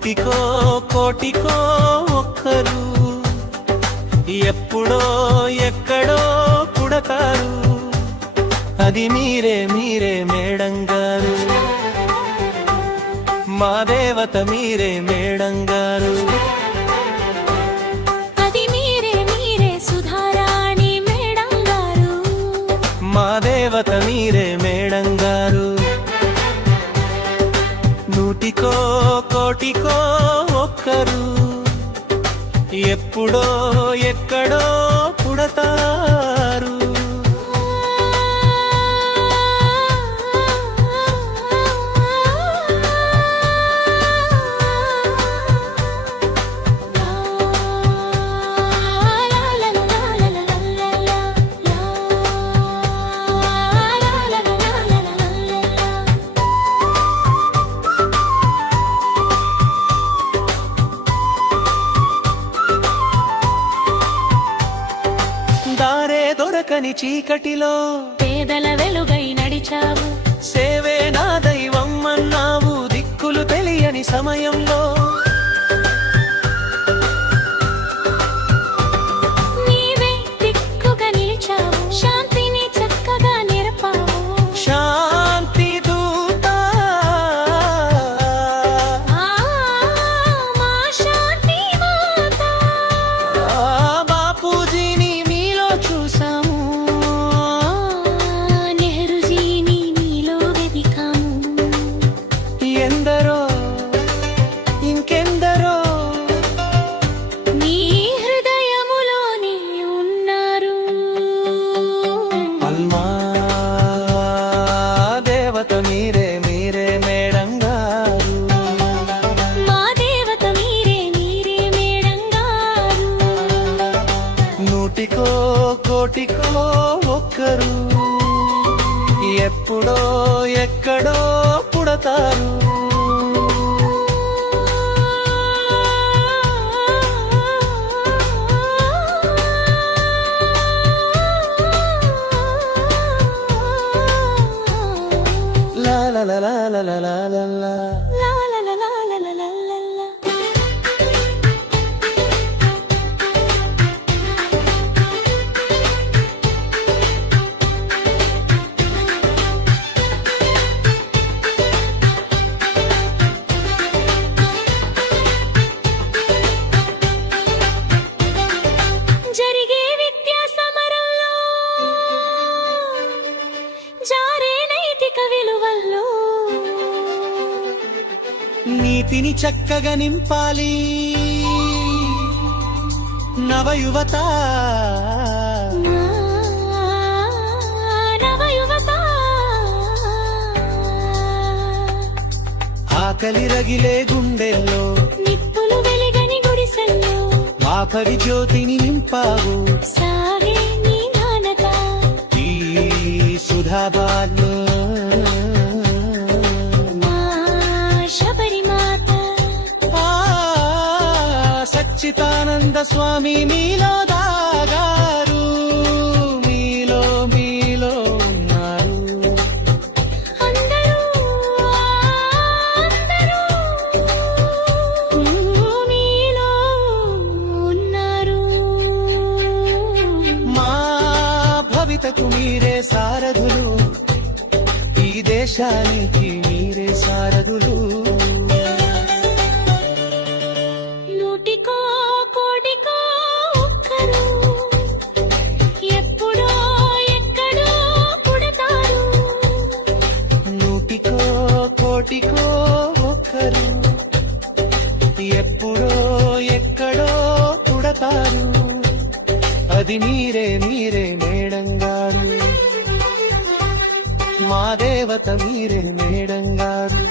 నూటికో కోటికో ఒక్కరు. ఎప్పుడో ఎక్కడో పుడతారు. అది మీరే మీరే మేడం గారు మా దేవత మీరే మేడం గారు నూటికో కోటికో ఒక్కరు. ఎప్పుడో ఎక్కడో పుడతారు. దొరకని చీకటిలో. పేదల కోటికో ఒక్కరు. ఎప్పుడో ఎక్కడో పుడతారు. నీతిని చక్కగా నింపాలి. నవయువత. ఆకలి రగిలే గుండెల్లో. నిప్పులు వెలిగని గుడిసెల్లో. ఆఖరి జ్యోతిని నింపావు. సాగే సచ్చిదానంద స్వామి మీలో దాగారు మీలో మీలో ఉన్నారు. మీలో ఉన్నారు. మా భవితకు మీరే సారథులు. ఈ దేశానికి మీరే సారథులు. నూటికో కోటికో ఒక్కరు. ఎప్పుడో ఎక్కడో పుడతారు. నూటికో కోటికో ఒక్కరు. ఎప్పుడో ఎక్కడో పుడతారు. అది మీరే మీరే మేడం గారు మా దేవత మీరే మేడం గారు